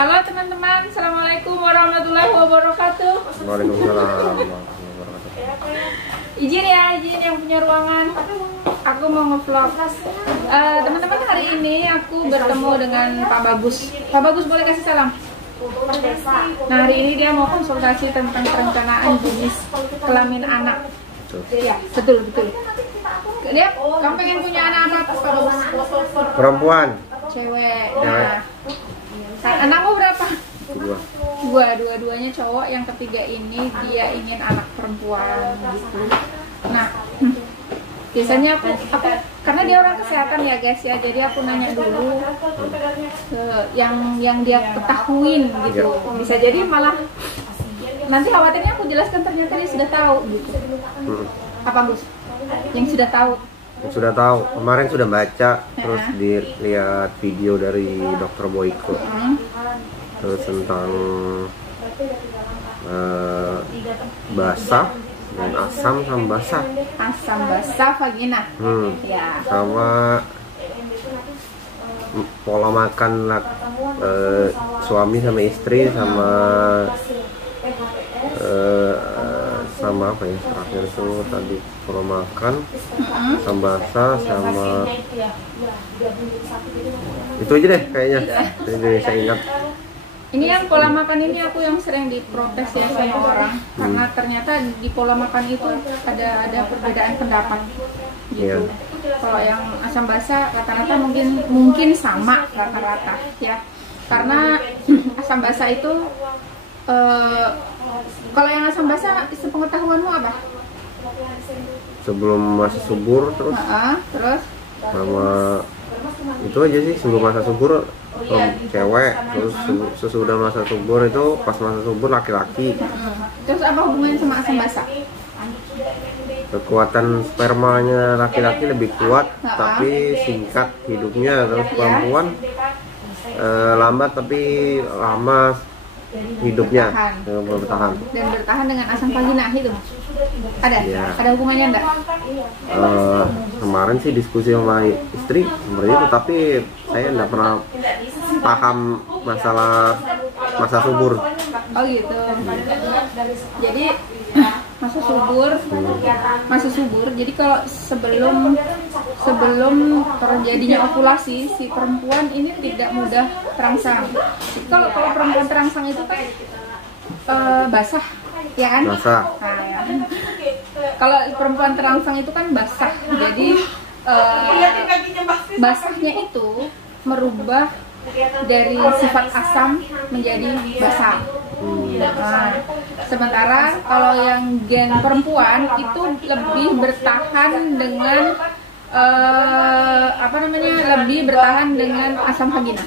Halo teman-teman, assalamualaikum warahmatullahi wabarakatuh. Waalaikumsalam warahmatullahi wabarakatuh. Izin yang punya ruangan. Aku mau ngevlog. Teman-teman, hari ini aku bertemu dengan Pak Bagus. Pak Bagus, boleh kasih salam? Nah, hari ini dia mau konsultasi tentang perencanaan jenis kelamin anak. Ya, betul. Dia, kamu pengen punya anak apa, Pak Bagus? Perempuan. Cewek. Nah, anakmu berapa? Dua-duanya cowok, yang ketiga ini dia ingin anak perempuan gitu. Nah, biasanya aku karena dia orang kesehatan ya guys ya, jadi aku nanya dulu yang dia ketahuin gitu. Bisa jadi malah nanti khawatirnya aku jelaskan ternyata dia sudah tahu gitu. Apa Gus? Yang sudah tahu? Sudah tahu, kemarin sudah baca, terus dilihat video dari Dokter Boyko, terus tentang basah dan asam sama basah. Asam basah vagina. Ya. Sama pola makan suami sama istri, sama apa ya terakhir itu tadi pola makan, sama basah, sama itu aja deh kayaknya. Jadi saya ingat. Ini yang pola makan ini aku yang sering diprotes ya sama orang, karena ternyata di pola makan itu ada perbedaan pendapat gitu. Kalau yang asam basah rata-rata mungkin sama rata-rata ya, karena asam basah itu kalau yang asam basah sepengetahuanmu apa? Sebelum masa subur terus sama itu aja sih, sebelum masa subur cewek, terus sesudah masa subur itu pas masa subur laki-laki. Terus apa hubungannya sama asam basah? Kekuatan spermanya laki-laki lebih kuat tapi singkat hidupnya, terus perempuan lambat tapi lama hidupnya, bertahan. Dan bertahan dengan asam vagina itu ada? Ya. Ada hubungannya enggak? Kemarin sih diskusi sama istri seperti itu, tapi saya enggak pernah paham masalah masa subur. Oh gitu. Jadi masa subur. Jadi kalau sebelum terjadinya ovulasi, si perempuan ini tidak mudah terangsang. Kalau perempuan terangsang itu kan basah, ya kan? Basah. Nah, ya. Kalau perempuan terangsang itu kan basah. Jadi basahnya itu merubah dari sifat asam menjadi basah. Nah, sementara kalau yang gen perempuan itu lebih bertahan dengan lebih bertahan dengan asam vagina.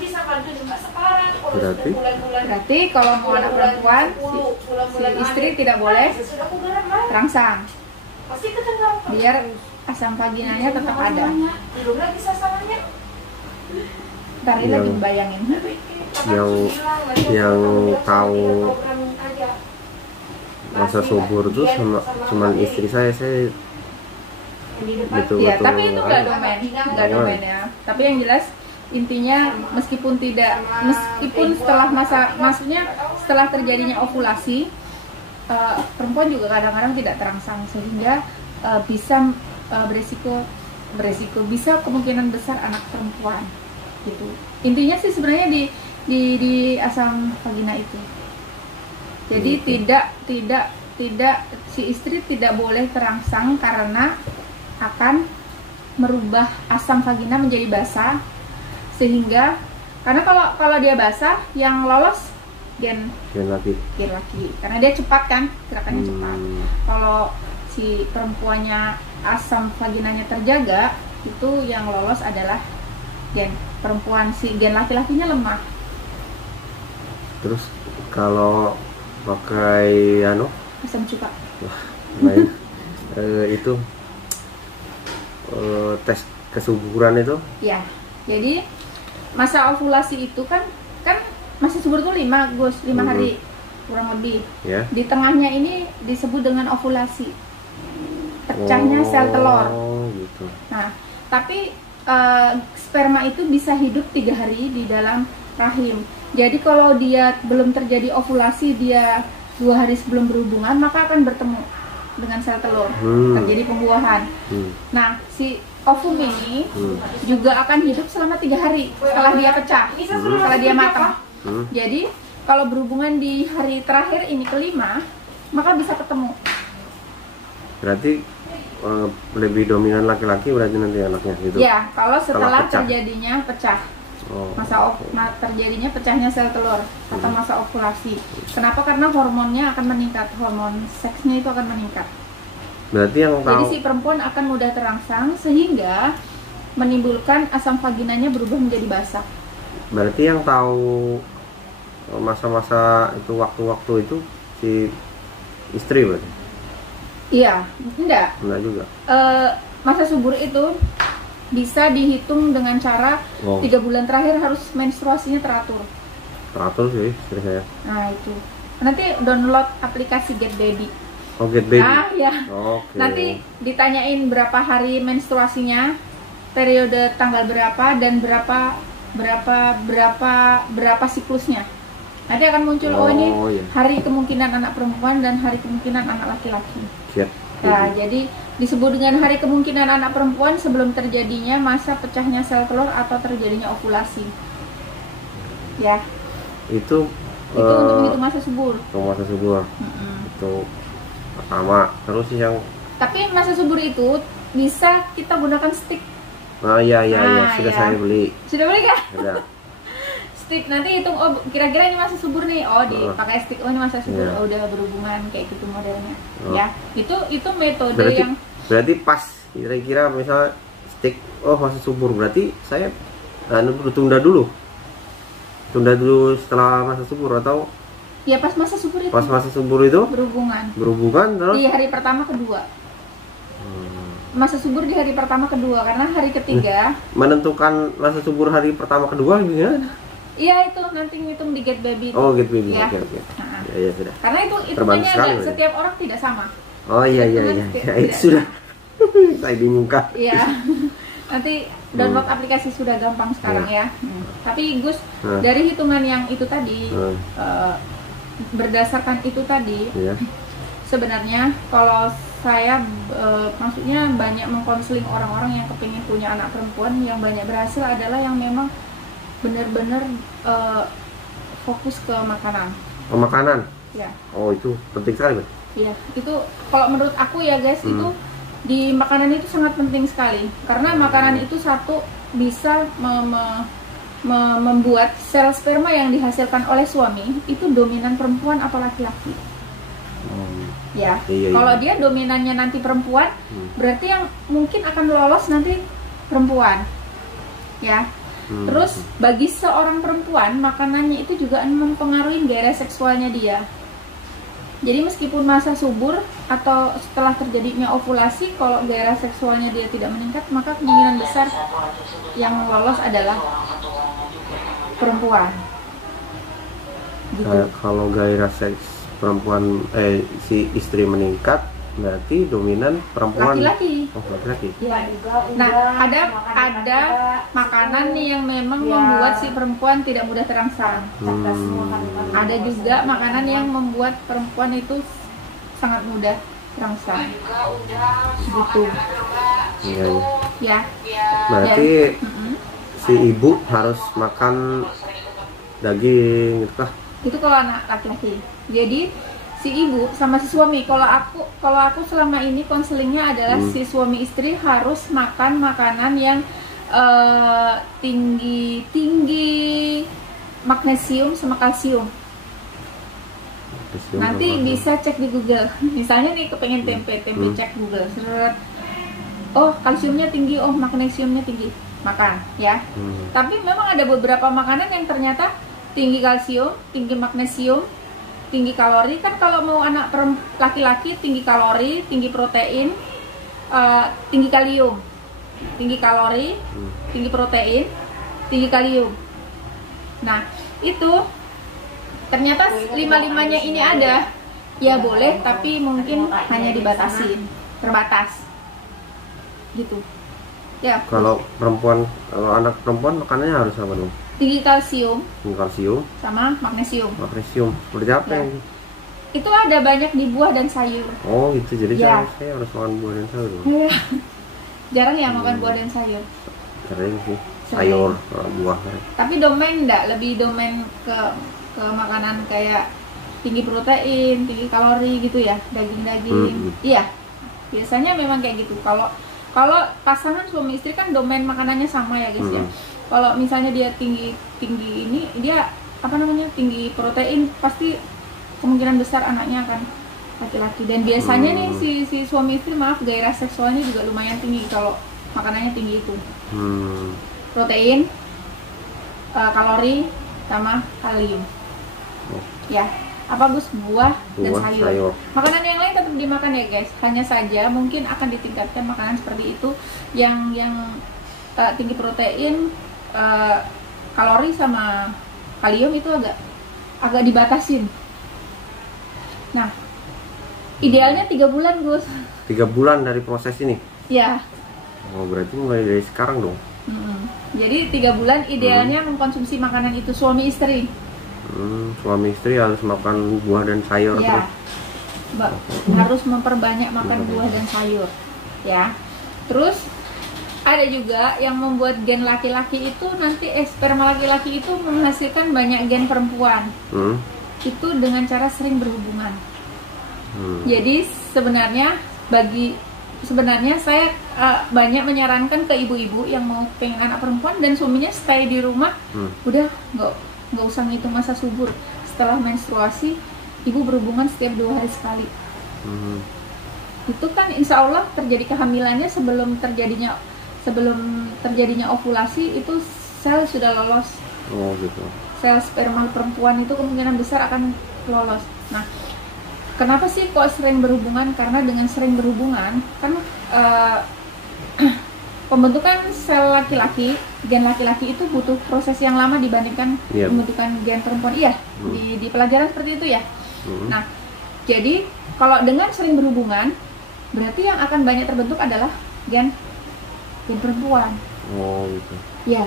Berarti kalau mau anak perempuan, si istri tidak boleh terangsang, biar asam vaginanya tetap ada. Ntar ini lagi bayangin. Yang tahu masa subur tuh cuma istri saya betul. Ya, tapi itu nggak domain ya. Tapi yang jelas intinya meskipun setelah terjadinya ovulasi, perempuan juga kadang-kadang tidak terangsang, sehingga bisa beresiko bisa kemungkinan besar anak perempuan gitu. Intinya sih sebenarnya di asam vagina itu. Jadi tidak si istri tidak boleh terangsang karena akan merubah asam vagina menjadi basah, sehingga karena kalau dia basah yang lolos gen laki karena dia cepat kan, gerakannya cepat. Kalau si perempuannya asam vaginanya terjaga, itu yang lolos adalah gen perempuan, si gen laki-lakinya lemah. Terus kalau pakai asam cuka, itu tes kesuburan itu? Ya, jadi masa ovulasi itu kan masa subur itu 5 hari kurang lebih. Ya. Di tengahnya ini disebut dengan ovulasi, pecahnya sel telur. Gitu. Nah, tapi sperma itu bisa hidup 3 hari di dalam rahim. Jadi kalau dia belum terjadi ovulasi, dia 2 hari sebelum berhubungan, maka akan bertemu dengan sel telur, terjadi pembuahan. Nah, si ovum ini juga akan hidup selama 3 hari setelah dia pecah, setelah dia matang. Jadi kalau berhubungan di hari terakhir ini kelima, maka bisa ketemu. Berarti lebih dominan laki-laki berarti nanti anaknya gitu. Ya, kalau setelah pecah. terjadinya pecah. Terjadinya pecahnya sel telur atau masa ovulasi. Kenapa? Karena hormonnya akan meningkat, hormon seksnya itu akan meningkat. Berarti yang tahu. Jadi si perempuan akan mudah terangsang sehingga menimbulkan asam vaginanya berubah menjadi basah. Berarti yang tahu masa-masa itu, waktu-waktu itu si istri berarti? Iya, enggak juga. Masa subur itu bisa dihitung dengan cara 3 bulan terakhir harus menstruasinya teratur. Teratur sih istri saya. Nah itu, nanti download aplikasi Get Baby. Oh, Get Baby. Ah ya. Okay. Nanti ditanyain berapa hari menstruasinya, periode tanggal berapa, dan berapa siklusnya. Nanti akan muncul ini hari kemungkinan anak perempuan dan hari kemungkinan anak laki-laki. Nah, jadi disebut dengan hari kemungkinan anak perempuan sebelum terjadinya masa pecahnya sel telur atau terjadinya ovulasi. Ya. Itu untuk menghitung masa subur. Masa subur. Itu pertama. Terus yang. Tapi masa subur itu bisa kita gunakan stick. Iya. Sudah saya beli. Sudah beli kan? Sudah. Stick, nanti hitung, oh kira-kira ini masa subur nih, oh dipakai stick, oh ini masa subur, oh udah berhubungan, kayak gitu modelnya. Ya, itu metode berarti pas kira-kira misalnya stick, oh masa subur, berarti saya tunda dulu setelah masa subur, atau ya pas masa subur itu berhubungan terus di hari pertama kedua. Masa subur di hari pertama kedua, karena hari ketiga menentukan masa subur hari pertama kedua gitu ya. Iya, itu nanti ngitung di Get Baby. Oh, Get Baby. Ya. Oke. Ya sudah. Karena itu hitungannya setiap orang tidak sama. Oh iya. Itu sudah. Saya bingung Kak. Iya. Nanti download aplikasi sudah gampang sekarang ya. Tapi Gus, dari hitungan yang itu tadi, berdasarkan itu tadi, sebenarnya kalau saya maksudnya banyak mengkonseling orang-orang yang kepingin punya anak perempuan, yang banyak berhasil adalah yang memang benar-benar fokus ke makanan. Makanan? Ya. Oh, itu penting sekali, Mas. Iya, itu kalau menurut aku ya guys, itu di makanan itu sangat penting sekali. Karena makanan itu satu bisa membuat sel sperma yang dihasilkan oleh suami itu dominan perempuan atau laki-laki. Ya, kalau dia dominannya nanti perempuan, berarti yang mungkin akan lolos nanti perempuan. Ya. Terus bagi seorang perempuan, makanannya itu juga mempengaruhi gairah seksualnya dia. Jadi meskipun masa subur atau setelah terjadinya ovulasi, kalau gairah seksualnya dia tidak meningkat, maka kemungkinan besar yang lolos adalah perempuan. Gitu. Kalau gairah seks perempuan si istri meningkat, berarti dominan perempuan, laki-laki. Oh, laki-laki. Ya. Nah, ada makanan nih yang memang membuat si perempuan tidak mudah terangsang. Ada juga makanan yang membuat perempuan itu sangat mudah terangsang. Gitu. Iya. Ya. Berarti si ibu harus makan daging gitu kah? Itu kalau anak laki-laki. Jadi si ibu sama si suami, kalau aku selama ini konselingnya adalah si suami istri harus makan makanan yang tinggi magnesium sama kalsium. Nanti bisa cek di Google. Misalnya nih kepengen tempe cek Google. Oh, kalsiumnya tinggi, oh magnesiumnya tinggi. Makan ya. Tapi memang ada beberapa makanan yang ternyata tinggi kalsium, tinggi magnesium, tinggi kalori. Kan kalau mau anak laki-laki tinggi kalori, tinggi protein, tinggi kalium, tinggi kalori, tinggi protein, tinggi kalium. Nah itu ternyata 5-5-nya ini ada. Ya boleh, tapi mungkin hanya dibatasi, terbatas gitu ya. Kalau anak perempuan makanannya harus apa dong? tinggi kalsium sama magnesium berarti apa ya. ya? Itu ada banyak di buah dan sayur. Oh gitu, jadi ya. saya harus makan buah dan sayur. Jarang ya makan buah dan sayur. Sering sih sayur, buah. Tapi domain enggak, lebih domain ke makanan kayak tinggi protein, tinggi kalori gitu ya, daging-daging. Iya. Biasanya memang kayak gitu. Kalau pasangan suami istri kan domain makanannya sama ya guys ya. Kalau misalnya dia tinggi ini, dia tinggi protein, pasti kemungkinan besar anaknya akan laki-laki. Dan biasanya nih si suami istri gairah seksualnya juga lumayan tinggi kalau makanannya tinggi itu. Protein, kalori sama kalium. Ya. Apa Gus? Buah dan sayur. Makanan yang lain tetap dimakan ya guys. Hanya saja mungkin akan ditingkatkan makanan seperti itu yang tinggi protein, kalori sama kalium itu agak dibatasin. Nah, idealnya 3 bulan Gus. 3 bulan dari proses ini? Ya. Oh berarti mulai dari sekarang dong. Jadi 3 bulan idealnya mengkonsumsi makanan itu suami istri. Suami istri harus makan buah dan sayur ya, terus. Harus memperbanyak makan buah dan sayur, ya. Terus ada juga yang membuat gen laki-laki itu nanti sperma laki-laki itu menghasilkan banyak gen perempuan. Itu dengan cara sering berhubungan. Jadi sebenarnya saya banyak menyarankan ke ibu-ibu yang mau pengen anak perempuan dan suaminya stay di rumah, udah nggak usah ngitung masa subur. Setelah menstruasi, ibu berhubungan setiap 2 hari sekali. Itu kan insya Allah terjadi kehamilannya sebelum terjadinya ovulasi, itu sel sudah lolos. Oh gitu. Sel sperma perempuan itu kemungkinan besar akan lolos. Nah, kenapa sih kok sering berhubungan? Karena dengan sering berhubungan kan pembentukan sel laki-laki, gen laki-laki itu butuh proses yang lama dibandingkan pembentukan gen perempuan. Iya, di pelajaran seperti itu ya. Nah, jadi kalau dengan sering berhubungan, berarti yang akan banyak terbentuk adalah gen perempuan. Oh gitu. Ya,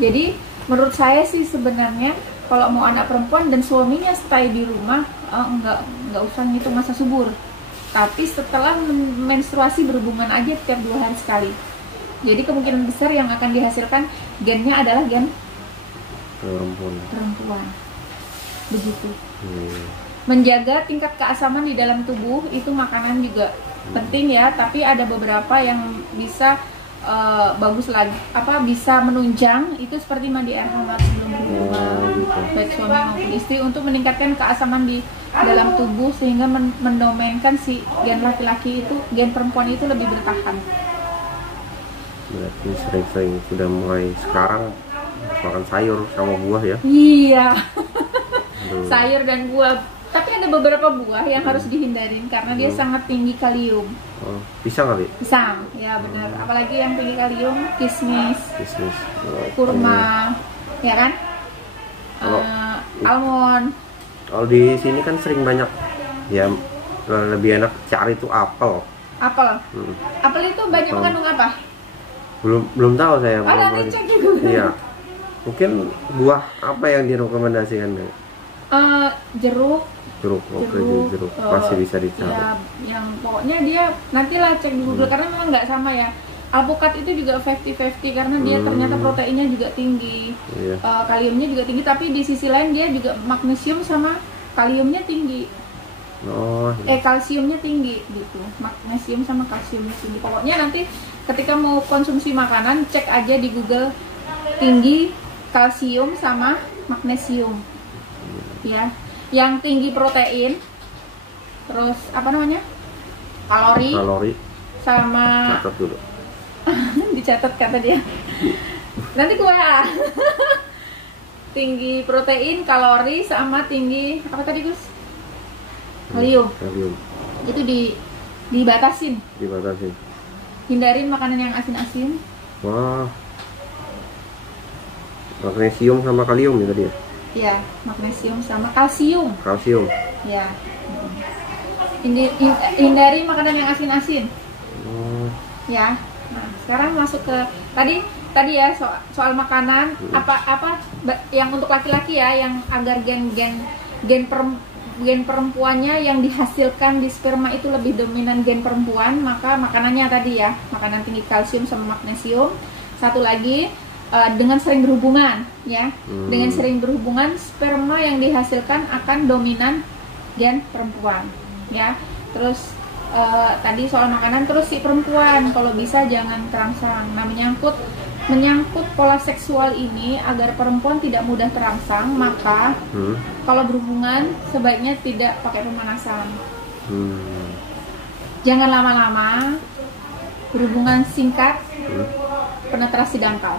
jadi menurut saya sih sebenarnya kalau mau anak perempuan dan suaminya stay di rumah, nggak usah ngitung masa subur. Tapi setelah menstruasi berhubungan aja tiap 2 hari sekali. Jadi kemungkinan besar yang akan dihasilkan gennya adalah gen perempuan. Begitu. Menjaga tingkat keasaman di dalam tubuh itu makanan juga penting ya. Tapi ada beberapa yang bisa bagus lagi, bisa menunjang itu seperti mandi air hangat sebelum berhubungan, baik suami maupun istri, untuk meningkatkan keasaman di dalam tubuh sehingga mendomainkan si gen laki-laki itu, gen perempuan itu lebih bertahan. Berarti sering-sering sudah mulai sekarang makan sayur sama buah ya? Iya. Sayur dan buah. Tapi ada beberapa buah yang harus dihindarin karena dia sangat tinggi kalium. Oh, pisang kali? Pisang, ya benar. Apalagi yang tinggi kalium, kismis, Oh, kurma, ya kan? Almond. Kalau di sini kan sering banyak ya, lebih enak cari itu apel. Apel itu banyak mengandung apa? Belum tahu saya. Ada cek juga. Iya. Mungkin buah apa yang direkomendasikan? Jeruk. Pasti bisa dicari. Ya, yang pokoknya dia nantilah cek di Google karena memang nggak sama ya. Alpukat itu juga 50-50 karena dia ternyata proteinnya juga tinggi, kaliumnya juga tinggi, tapi di sisi lain dia juga magnesium sama kaliumnya tinggi. Kalsiumnya tinggi gitu. Magnesium sama kalsiumnya tinggi. Pokoknya nanti ketika mau konsumsi makanan, cek aja di Google tinggi kalsium sama magnesium. Ya. Yang tinggi protein, terus kalori sama catat dulu. dicatat kata dia. Nanti gue ya. Tinggi protein, kalori sama tinggi apa tadi Gus? Kalium. Itu dibatasin. Hindarin makanan yang asin-asin. Wah. Magnesium sama kalium ya tadi ya? Iya, magnesium sama kalsium. Ya. Hindari makanan yang asin-asin. Ya. Nah, sekarang masuk ke tadi tadi ya soal makanan, apa yang untuk laki-laki ya, yang agar gen perempuannya yang dihasilkan di sperma itu lebih dominan gen perempuan, maka makanannya tadi ya, makanan tinggi kalsium sama magnesium. Satu lagi, dengan sering berhubungan ya, dengan sering berhubungan sperma yang dihasilkan akan dominan gen perempuan ya. Terus tadi soal makanan, terus si perempuan kalau bisa jangan terangsang. Nah, menyangkut pola seksual ini agar perempuan tidak mudah terangsang, maka kalau berhubungan sebaiknya tidak pakai pemanasan. Jangan lama-lama, berhubungan singkat, penetrasi dangkal.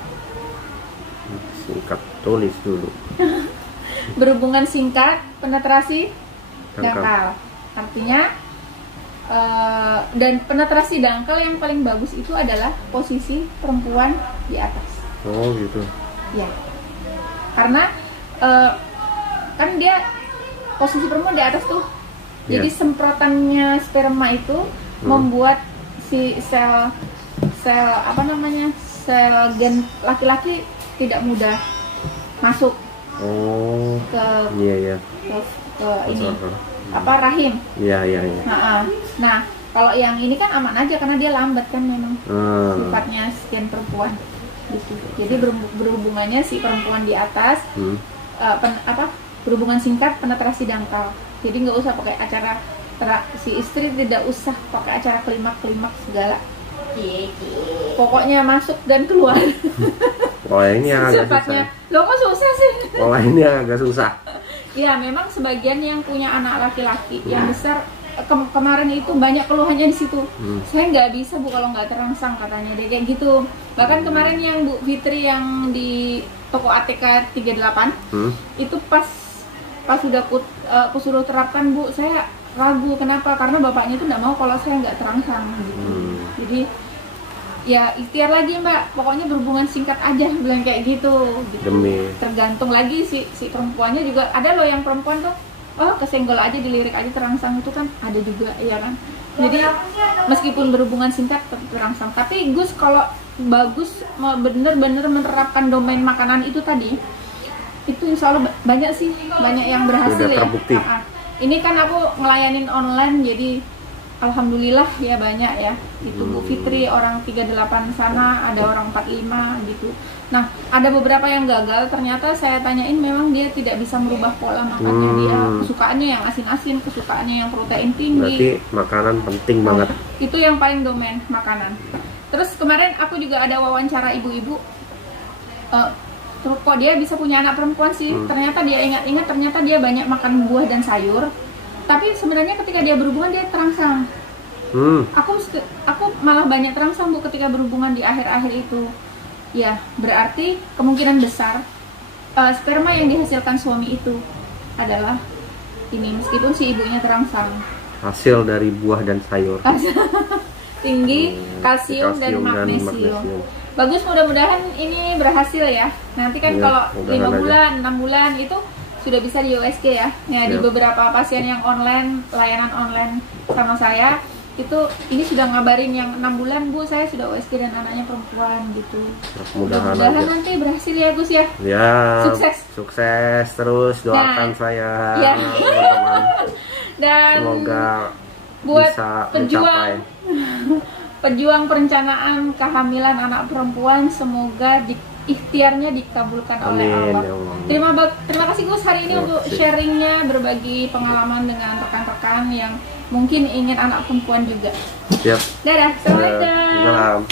Singkat, tulis dulu. Berhubungan singkat, penetrasi dangkal. Artinya dan penetrasi dangkal yang paling bagus itu adalah posisi perempuan di atas. Oh gitu. Ya, karena kan dia posisi perempuan di atas tuh. Jadi semprotannya sperma itu membuat si sel gen laki-laki tidak mudah masuk ke ini rahim. Iya. Nah, kalau yang ini kan aman aja karena dia lambat kan memang sifatnya gen perempuan gitu. Jadi berhubungannya si perempuan di atas, berhubungan singkat, penetrasi dangkal. Jadi nggak usah pakai acara si istri tidak usah pakai acara klimak segala. Pokoknya masuk dan keluar. Oh ini yang agak sifatnya. susah. Loh kok susah sih? Oh ini yang agak susah. Ya memang sebagian yang punya anak laki-laki yang besar kemarin itu banyak keluhannya di situ. Saya nggak bisa Bu kalau nggak terangsang katanya dia kayak gitu. Bahkan kemarin yang Bu Fitri yang di toko ATK 38 itu pas sudah aku suruh terapkan Bu, saya ragu kenapa, karena bapaknya itu nggak mau kalau saya nggak terangsang gitu. Jadi ya ikhtiar lagi Mbak, pokoknya berhubungan singkat aja, bilang kayak gitu. Tergantung lagi si perempuannya juga. Ada loh yang perempuan tuh kesenggol aja, dilirik aja terangsang, itu kan ada juga ya kan. Jadi meskipun berhubungan singkat tetap terangsang. Tapi Gus kalau bagus bener-bener menerapkan domain makanan itu tadi, itu insya Allah banyak yang berhasil. Sudah terbukti. Ya. Ini kan aku ngelayanin online, jadi alhamdulillah ya banyak ya. Itu Bu Fitri orang 38 sana, ada orang 45 gitu. Nah, ada beberapa yang gagal, ternyata saya tanyain memang dia tidak bisa merubah pola makannya. Dia kesukaannya yang asin-asin, kesukaannya yang protein tinggi. Berarti makanan penting banget. Itu yang paling domain, makanan. Terus kemarin aku juga ada wawancara ibu-ibu. Kok dia bisa punya anak perempuan sih? Ternyata dia ingat-ingat, ternyata dia banyak makan buah dan sayur. Tapi sebenarnya ketika dia berhubungan dia terangsang. Aku malah banyak terangsang Bu ketika berhubungan di akhir-akhir itu. Ya, berarti kemungkinan besar sperma yang dihasilkan suami itu adalah ini, meskipun si ibunya terangsang. Hasil dari buah dan sayur. Tinggi kalsium dan magnesium. Bagus, mudah-mudahan ini berhasil ya. Nanti kan kalau 5 bulan, 6 bulan itu sudah bisa di USG ya. Di beberapa pasien yang online, layanan online sama saya, itu ini sudah ngabarin yang 6 bulan Bu, saya sudah USG dan anaknya perempuan gitu. Mudah-mudahan nanti berhasil ya Gus ya. Ya. Sukses terus, doakan saya. Ya. Dan semoga buat bisa mencapai. Pejuang perencanaan kehamilan anak perempuan, semoga ikhtiarnya dikabulkan oleh Allah. Terima kasih Gus hari ini untuk sharingnya, berbagi pengalaman dengan rekan-rekan yang mungkin ingin anak perempuan juga. Siap. Dadah, assalamualaikum.